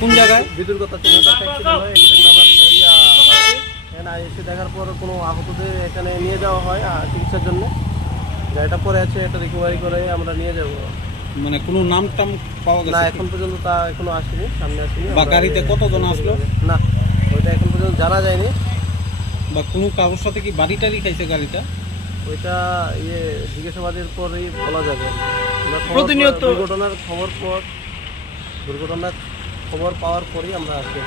কোন জায়গায়? বিদুর্গতা চিহ্নটা অ্যাক্সিডেন্ট হয় এখানে আমার এখানে এসে দেখার পর কোনো আহতদের এখানে নিয়ে যাওয়া হয় চিকিৎসার জন্য। গাড়িটা পরে আছে, এটা রিকভারি করে আমরা নিয়ে যাব। মানে কোনো নাম টাম পাওয়া না, গেছে? এখন পর্যন্ত তা এখনো আসেনি, সামনে আসেনি। বা গাড়িতে কতজন আসলো? না, ওইটা এখন পর্যন্ত জানা যায়নি। বা কোনো কারোর সাথে কি বাড়ি টাড়ি খাইছে গাড়িটা? ওইটা জিজ্ঞাসাবাদের পরেই বলা যাবে। প্রতিনিয়ত দুর্ঘটনার খবর পাওয়ার পরেই আমরা আসছি।